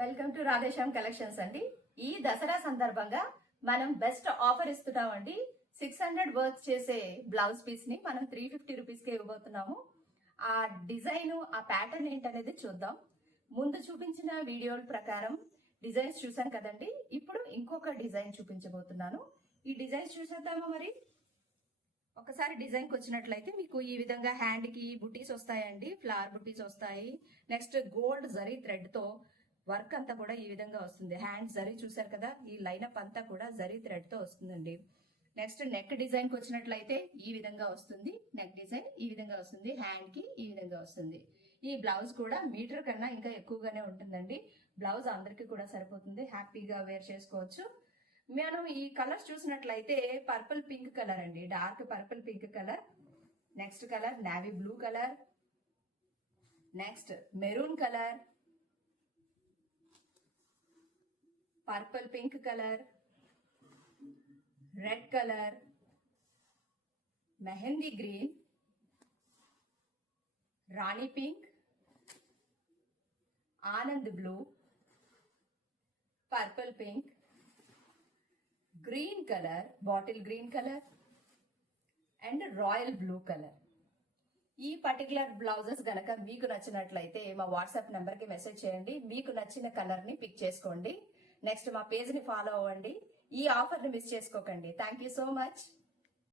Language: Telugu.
వెల్కమ్ టు రాధేశ్యామ్ కలెక్షన్స్ అండి. ఈ దసరా సందర్భంగా మనం బెస్ట్ ఆఫర్ ఇస్తున్నామండి. 600 వర్క్ చేసే బ్లౌజ్ పీస్ ని మనం 350 రూపీస్ కి ఇవ్వబోతున్నాము. ఆ డిజైన్, ఆ ప్యాటర్న్ ఏంటనేది చూద్దాం. ముందు చూపించిన వీడియోల ప్రకారం డిజైన్స్ చూసాం కదండి. ఇప్పుడు ఇంకొక డిజైన్ చూపించబోతున్నాను. ఈ డిజైన్స్ చూసేద్దామా మరి. ఒకసారి డిజైన్ కి వచ్చినట్లయితే మీకు ఈ విధంగా హ్యాండ్ కి బుటీస్ వస్తాయండి, ఫ్లవర్ బుటీస్ వస్తాయి. నెక్స్ట్ గోల్డ్ జరీ థ్రెడ్ తో వర్క్ అంతా కూడా ఈ విధంగా వస్తుంది. హ్యాండ్ జరీ చూసారు కదా, ఈ లైనప్ అంతా కూడా జరీ థ్రెడ్ తో వస్తుందండి. నెక్స్ట్ నెక్ డిజైన్ కి వచ్చినట్లయితే ఈ విధంగా వస్తుంది. నెక్ డిజైన్ ఈ విధంగా వస్తుంది, హ్యాండ్ కి ఈ విధంగా వస్తుంది. ఈ బ్లౌజ్ కూడా మీటర్ కన్నా ఇంకా ఎక్కువగానే ఉంటుందండి. బ్లౌజ్ అందరికి కూడా సరిపోతుంది, హ్యాపీగా వేర్ చేసుకోవచ్చు. మనం ఈ కలర్స్ చూసినట్లయితే పర్పుల్ పింక్ కలర్ అండి, dark purple pink colour. Next colour navy blue colour. Next maroon colour, purple pink colour, red colour, mehndi green, Rani pink, Anand blue, purple pink, green colour, bottle green colour and royal blue colour. ఈ పర్టికులర్ బ్లౌజెస్ గనక మీకు నచ్చినట్లయితే మా వాట్సాప్ నెంబర్ కి మెసేజ్ చేయండి. మీకు నచ్చిన కలర్ ని పిక్ చేసుకోండి. నెక్స్ట్ మా పేజ్ ని ఫాలో అవ్వండి. ఈ ఆఫర్ ని మిస్ చేసుకోకండి. Thank you so much.